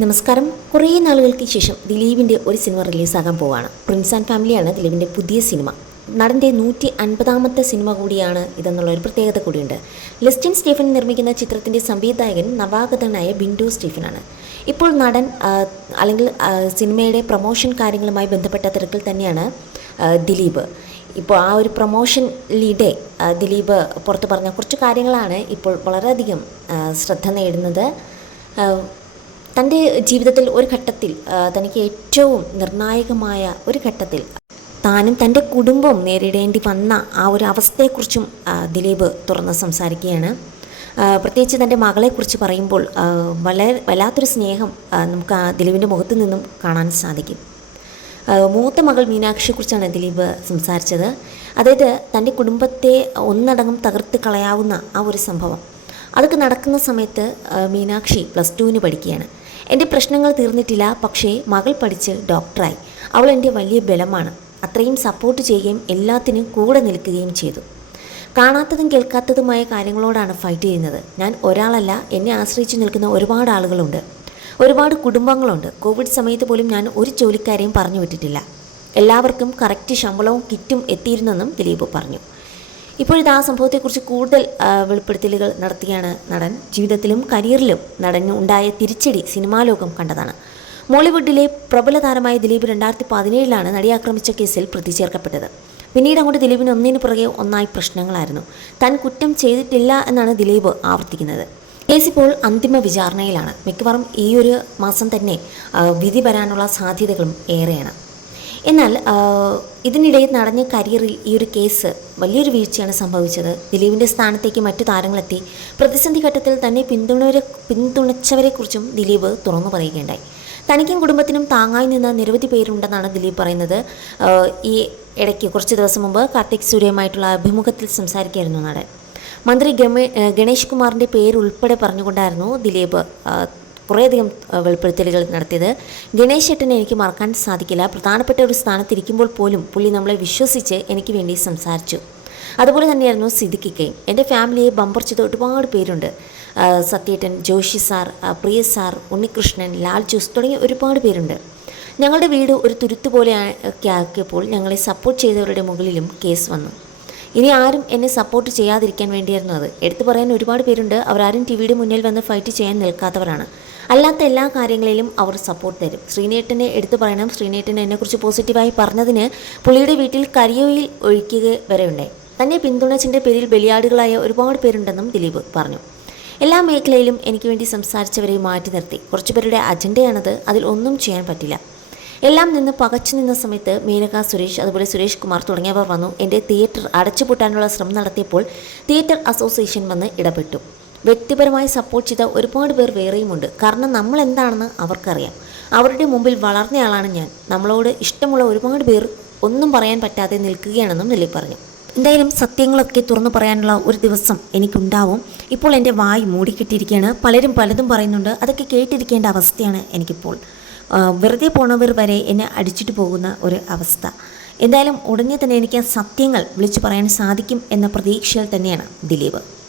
നമസ്കാരം. കുറേ നാളുകൾക്ക് ശേഷം ദിലീപിന്റെ ഒരു സിനിമ റിലീസാകാൻ പോവാണ്. പ്രിൻസ് ആൻഡ് ഫാമിലിയാണ് ദിലീപിന്റെ പുതിയ സിനിമ. നടന്റെ നൂറ്റി അൻപതാമത്തെ സിനിമ കൂടിയാണ് ഇതെന്നുള്ള ഒരു പ്രത്യേകത കൂടിയുണ്ട്. ലെസ്റ്റിൻ സ്റ്റീഫൻ നിർമ്മിക്കുന്ന ചിത്രത്തിന്റെ സംവിധായകൻ നവാഗതനായ ബിൻഡു സ്റ്റീഫനാണ്. ഇപ്പോൾ നടൻ അല്ലെങ്കിൽ സിനിമയുടെ പ്രൊമോഷൻ കാര്യങ്ങളുമായി ബന്ധപ്പെട്ട തിരക്കിൽ തന്നെയാണ് ദിലീപ്. ഇപ്പോൾ ആ ഒരു പ്രൊമോഷനിലിടെ ദിലീപ് പുറത്തു പറഞ്ഞ കുറച്ച് കാര്യങ്ങളാണ് ഇപ്പോൾ വളരെയധികം ശ്രദ്ധ നേടുന്നത്. തന്റെ ജീവിതത്തിൽ ഒരു ഘട്ടത്തിൽ തനിക്ക് ഏറ്റവും നിർണായകമായ ഒരു ഘട്ടത്തിൽ താനും തന്റെ കുടുംബവും നേരിടേണ്ടി വന്ന ആ ഒരു അവസ്ഥയെക്കുറിച്ചും ദിലീപ് തുറന്ന് സംസാരിക്കുകയാണ്. പ്രത്യേകിച്ച് തന്റെ മകളെക്കുറിച്ച് പറയുമ്പോൾ വളരെ വല്ലാത്തൊരു സ്നേഹം നമുക്ക് ആ ദിലീപിന്റെ മുഖത്ത് നിന്നും കാണാൻ സാധിക്കും. മൂത്ത മകൾ മീനാക്ഷിയെക്കുറിച്ചാണ് ദിലീപ് സംസാരിച്ചത്. അതായത് തന്റെ കുടുംബത്തെ ഒന്നടങ്കം തകർത്ത് കളയാവുന്ന ആ ഒരു സംഭവം. അതൊക്കെ നടക്കുന്ന സമയത്ത് മീനാക്ഷി പ്ലസ് ടുവിന് പഠിക്കുകയാണ്. എന്റെ പ്രശ്നങ്ങൾ തീർന്നിട്ടില്ല പക്ഷേ മകൾ പഠിച്ച് ഡോക്ടറായി. അവൾ എന്റെ വലിയ ബലമാണ്. അത്രയും സപ്പോർട്ട് ചെയ്യുകയും എല്ലാത്തിനും കൂടെ നിൽക്കുകയും ചെയ്തു. കാണാത്തതും കേൾക്കാത്തതുമായ കാര്യങ്ങളോടാണ് ഫൈറ്റ് ചെയ്യുന്നത്. ഞാൻ ഒരാളല്ല എന്നെ ആശ്രയിച്ചു നിൽക്കുന്ന ഒരുപാട് ആളുകളുണ്ട്. ഒരുപാട് കുടുംബങ്ങളുണ്ട്. കോവിഡ് സമയത്ത് പോലും ഞാൻ ഒരു ജോലിക്കാരെയും പറഞ്ഞു വിട്ടിട്ടില്ല. എല്ലാവർക്കും കറക്റ്റ് ശമ്പളവും കിറ്റും എത്തിയിരുന്നെന്നും ദിലീപ് പറഞ്ഞു. ഇപ്പോഴിത് ആ സംഭവത്തെക്കുറിച്ച് കൂടുതൽ വെളിപ്പെടുത്തലുകൾ നടത്തിയാണ് നടൻ. ജീവിതത്തിലും കരിയറിലും നടന് ഉണ്ടായ തിരിച്ചടി സിനിമാ ലോകം കണ്ടതാണ്. മോളിവുഡിലെ പ്രബല താരമായ ദിലീപ് രണ്ടായിരത്തി പതിനേഴിലാണ് നടി ആക്രമിച്ച കേസിൽ പ്രതി ചേർക്കപ്പെട്ടത്. പിന്നീട് അങ്ങോട്ട് ദിലീപിന് ഒന്നിനു പുറകെ ഒന്നായി പ്രശ്നങ്ങളായിരുന്നു. താൻ കുറ്റം ചെയ്തിട്ടില്ല എന്നാണ് ദിലീപ് ആവർത്തിക്കുന്നത്. കേസ് ഇപ്പോൾ അന്തിമ വിചാരണയിലാണ്. മിക്കവാറും ഈ ഒരു മാസം തന്നെ വിധി വരാനുള്ള സാധ്യതകളും ഏറെയാണ്. എന്നാൽ ഇതിനിടയിൽ ഇതിനിടെ നടന്ന കരിയറിൽ ഈ ഒരു കേസ് വലിയൊരു വീഴ്ചയാണ് സംഭവിച്ചത്. ദിലീപിന്റെ സ്ഥാനത്തേക്ക് മറ്റു താരങ്ങളെത്തി. പ്രതിസന്ധി ഘട്ടത്തിൽ തന്നെ പിന്തുണവരെ പിന്തുണച്ചവരെക്കുറിച്ചും ദിലീപ് തുറന്നു പറയുകയുണ്ടായി. തനിക്കും കുടുംബത്തിനും താങ്ങായി നിന്ന നിരവധി പേരുണ്ടെന്നാണ് ദിലീപ് പറയുന്നത്. ഈ ഇടയ്ക്ക് കുറച്ച് ദിവസം മുമ്പ് കാർത്തിക് സൂര്യയുമായിട്ടുള്ള അഭിമുഖത്തിൽ സംസാരിക്കുകയായിരുന്നു നടൻ. മന്ത്രി ഗമേ ഗണേഷ് കുമാറിന്റെ പേരുൾപ്പെടെ പറഞ്ഞുകൊണ്ടായിരുന്നു ദിലീപ് കുറേയധികം വെളിപ്പെടുത്തലുകൾ നടത്തിയത്. ഗണേശ് ഏട്ടനെ എനിക്ക് മറക്കാൻ സാധിക്കില്ല. പ്രധാനപ്പെട്ട ഒരു സ്ഥാനത്തിരിക്കുമ്പോൾ പോലും പുള്ളി നമ്മളെ വിശ്വസിച്ച് എനിക്ക് വേണ്ടി സംസാരിച്ചു. അതുപോലെ തന്നെയായിരുന്നു സിദ്ദിഖിക്കയും എന്റെ ഫാമിലിയെ ബമ്പർ ചെയ്ത ഒരുപാട് പേരുണ്ട്. സത്യേട്ടൻ ജോഷി സാർ പ്രിയ സാർ ഉണ്ണികൃഷ്ണൻ ലാൽ ജോസ് തുടങ്ങിയ ഒരുപാട് പേരുണ്ട്. ഞങ്ങളുടെ വീട് ഒരു തുരുത്ത് പോലെ ആക്കിയപ്പോൾ ഞങ്ങളെ സപ്പോർട്ട് ചെയ്തവരുടെ മുകളിലും കേസ് വന്നു. ഇനി ആരും എന്നെ സപ്പോർട്ട് ചെയ്യാതിരിക്കാൻ വേണ്ടിയായിരുന്നു അത്. എടുത്തു പറയാൻ ഒരുപാട് പേരുണ്ട്. അവരാരും ടി വിയുടെ മുന്നിൽ വന്ന് ഫൈറ്റ് ചെയ്യാൻ നിൽക്കാത്തവരാണ്. അല്ലാത്ത എല്ലാ കാര്യങ്ങളിലും അവർ സപ്പോർട്ട് തരും. ശ്രീനേട്ടനെ എടുത്തു പറയണം. ശ്രീനേട്ടൻ എന്നെക്കുറിച്ച് പോസിറ്റീവായി പറഞ്ഞതിന് പുള്ളിയുടെ വീട്ടിൽ കരിയോയിൽ ഒഴിക്കുക വരെയുണ്ടായി തന്നെ പിന്തുണച്ചിന്റെ പേരിൽ ബലിയാടുകളായ ഒരുപാട് പേരുണ്ടെന്നും ദിലീപ് പറഞ്ഞു. എല്ലാ മേഖലയിലും എനിക്ക് വേണ്ടി സംസാരിച്ചവരെ മാറ്റി നിർത്തി. കുറച്ചുപേരുടെ അജണ്ടയാണത് അതിൽ ഒന്നും ചെയ്യാൻ പറ്റില്ല. എല്ലാം നിന്ന് പകച്ചു നിന്ന സമയത്ത് മേനക സുരേഷ് അതുപോലെ സുരേഷ് കുമാർ തുടങ്ങിയവർ വന്നു എന്റെ തിയേറ്റർ അടച്ചുപൂട്ടാനുള്ള ശ്രമം നടത്തിയപ്പോൾ തിയേറ്റർ അസോസിയേഷൻ വന്ന് ഇടപെട്ടു. വ്യക്തിപരമായി സപ്പോർട്ട് ചെയ്ത ഒരുപാട് പേർ വേറെയുമുണ്ട്. കാരണം നമ്മൾ എന്താണെന്ന് അവർക്കറിയാം. അവരുടെ മുമ്പിൽ വളർന്നയാളാണ് ഞാൻ. നമ്മളോട് ഇഷ്ടമുള്ള ഒരുപാട് പേർ ഒന്നും പറയാൻ പറ്റാതെ നിൽക്കുകയാണെന്നും നിലയിൽ പറഞ്ഞു. എന്തായാലും സത്യങ്ങളൊക്കെ തുറന്നു പറയാനുള്ള ഒരു ദിവസം എനിക്കുണ്ടാവും. ഇപ്പോൾ എന്റെ വായി മൂടിക്കിട്ടിരിക്കുകയാണ്. പലരും പലതും പറയുന്നുണ്ട്. അതൊക്കെ കേട്ടിരിക്കേണ്ട അവസ്ഥയാണ് എനിക്കിപ്പോൾ. വെറുതെ പോണവർ വരെ എന്നെ അടിച്ചിട്ട് പോകുന്ന ഒരു അവസ്ഥ. എന്തായാലും ഉടനെ തന്നെ എനിക്ക് ആ സത്യങ്ങൾ വിളിച്ചു പറയാൻ സാധിക്കും എന്ന പ്രതീക്ഷയിൽ തന്നെയാണ് ദിലീപ്.